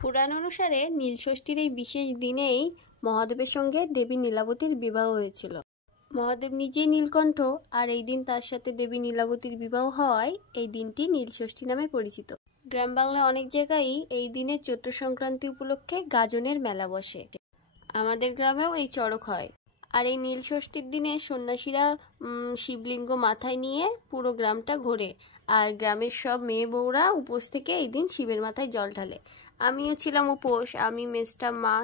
পুরাণ অনুসারে নীলষষ্ঠীর এই বিশেষ দিনেই মহাদেবের সঙ্গে দেবী নীলাবতীর বিবাহ হয়েছিল। মহাদেব নিজেই নীলকণ্ঠ, আর এই দিন তার সাথে দেবী নীলাবতীর বিবাহ হওয়ায় এই দিনটি নীলষষ্ঠী নামে পরিচিত। গ্রাম বাংলায় অনেক জায়গায় এই দিনে চৈত্র সংক্রান্তি উপলক্ষে গাজনের মেলা বসে। আমাদের গ্রামেও এই চড়ক হয়। আর এই নীলষষ্ঠীর দিনে সন্ন্যাসীরা শিবলিঙ্গ মাথায় নিয়ে পুরো গ্রামটা ঘোরে, আর গ্রামের সব মেয়ে বউরা উপোস থেকে এই দিন শিবের মাথায় জল ঢালে। আমিও ছিলাম উপোস, আমি, মেজটা, মা,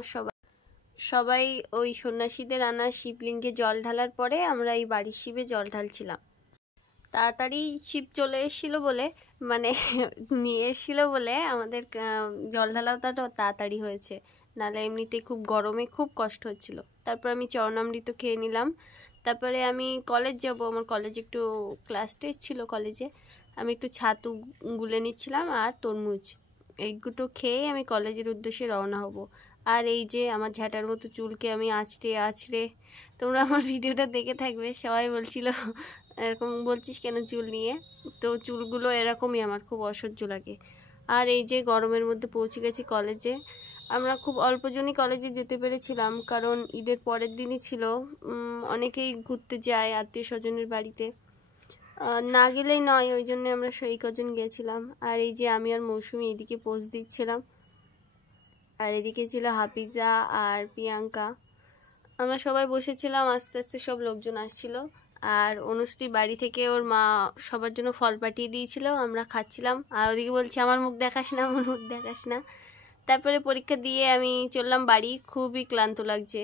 সবাই ওই সন্ন্যাসীদের আনা শিবলিঙ্গে জল ঢালার পরে আমরা এই বাড়ির শিবে জল ঢালছিলাম। তাড়াতাড়ি শিব চলে এসেছিল বলে, মানে নিয়ে এসেছিল বলে আমাদের জল ঢালাটাও তাড়াতাড়ি হয়েছে, নাহলে এমনিতে খুব গরমে খুব কষ্ট হচ্ছিল। তারপর আমি চরণামৃত খেয়ে নিলাম। তারপরে আমি কলেজ যাব, আমার কলেজে একটু ক্লাস টেস্ট ছিল কলেজে। আমি একটু ছাতু গুলে নিচ্ছিলাম আর তরমুজ, এই দুটো খেয়ে আমি কলেজের উদ্দেশ্যে রওনা হব। আর এই যে আমার ঝাঁটার মতো চুলকে আমি আঁচড়ে, তোমরা আমার ভিডিওটা দেখে থাকবে, সবাই বলছিল এরকম বলছিস কেন চুল নিয়ে, তো চুলগুলো এরকমই আমার খুব অসহ্য লাগে। আর এই যে গরমের মধ্যে পৌঁছে গেছি কলেজে। আমরা খুব অল্পজনই কলেজে যেতে পেরেছিলাম, কারণ ঈদের পরের দিনই ছিল। অনেকেই ঘুরতে যায় আত্মীয় স্বজনের বাড়িতে, না গেলেই নয়, ওই জন্য আমরা সেই কজন গিয়েছিলাম। আর এই যে আমি আর মৌসুমি এদিকে পোজ দিচ্ছিলাম, আর এদিকে ছিল হাফিজা আর প্রিয়াঙ্কা। আমরা সবাই বসেছিলাম, আস্তে আস্তে সব লোকজন আসছিল। আর অনুশ্রী বাড়ি থেকে ওর মা সবার জন্য ফল পাঠিয়ে দিয়েছিল, আমরা খাচ্ছিলাম। আর ওদিকে বলছি আমার মুখ দেখাস না, আমার মুখ দেখাস না। তারপরে পরীক্ষা দিয়ে আমি চললাম বাড়ি, খুবই ক্লান্ত লাগছে।